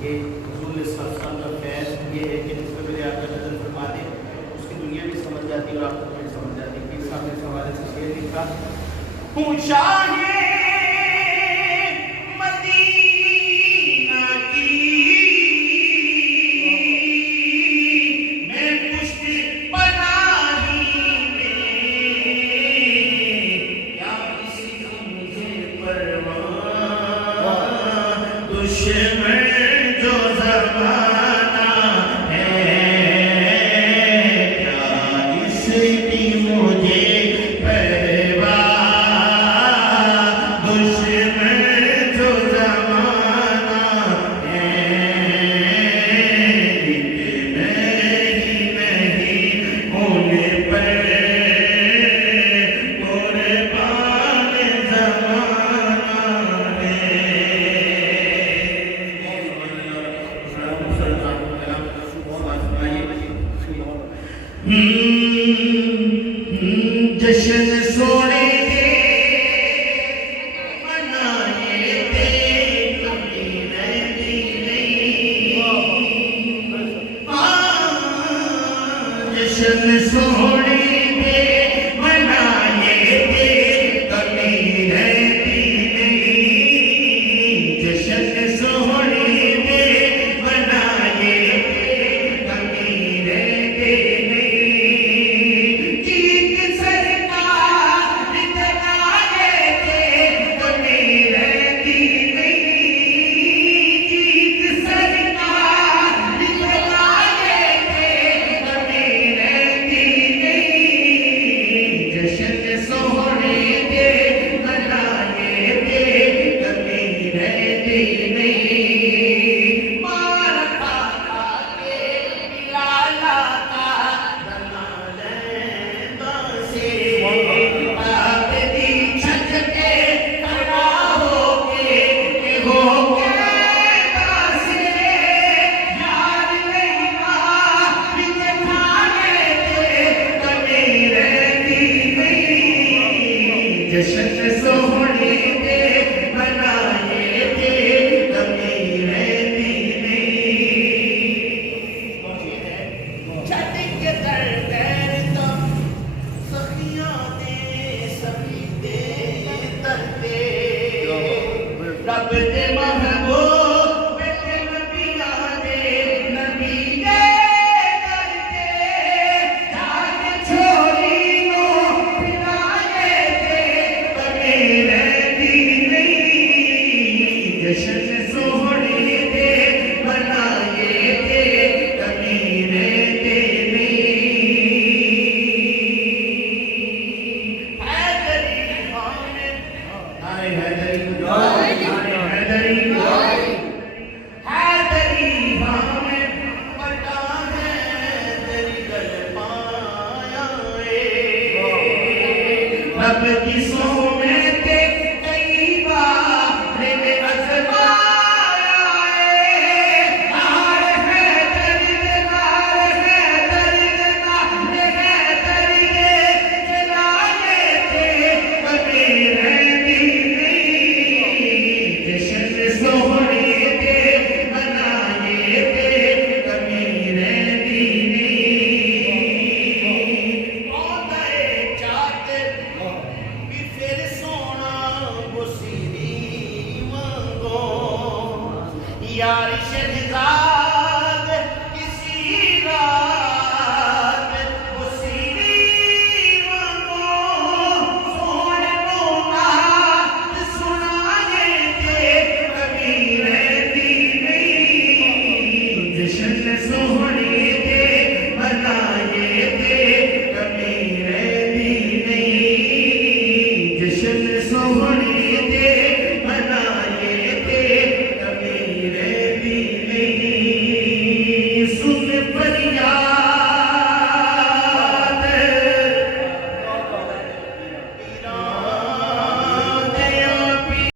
کہ حضور صلی اللہ علیہ وسلم کا فیض یہ ہے کہ جس پر میرے آقا نظر فرما دے اس کی دنیا بھی سمجھ جاتی اور آپ کو بھی سمجھ جاتی. پیر صاحب نے اس حوالے سے شعر لکھا. ہوں شاہ مدینہ کی میں پشت پناہی میں یا کسی کو مجھے پرواہ دشمن جو زمانہ ہے کیا اس کی مجھے پرواہ دشمن جو زمانہ ہے میں ہی نہیں ان پر قربان زمانہ ہے. جشن سونے کے منائے تھے کبھی رہتی نہیں. جشن سونے کے منائے تھے کبھی رہتی نہیں. جشن سونے کے منائے تھے کبھی رہتے نہیں. جشن سونے کے منائے تھے کبھی رہتی نہیں. چھت کے در تو سخیاں نے سبھی دے درتے رب دے محبوب بیٹے نبیاں نے نبی دے درتے جان چھوڑی نو پلائے کبھی رہتی نہیں. جشن سونے کے منائے تھے کبھی رہتے نہیں. حیدری حامد نعرہ حیدری نعرہ حیدری حیدری حامد بڑا حیدری گل پایا رب کی سو میں تے کئی بار نے ازمایا نار حیدر جلائے تھے کبھی رہتی نہیں. جشن سونے کے منائے تھے کبھی رہتی نہیں. آدھے چاہتے بھی پھر سونا بسیری مانگو یار شہزاد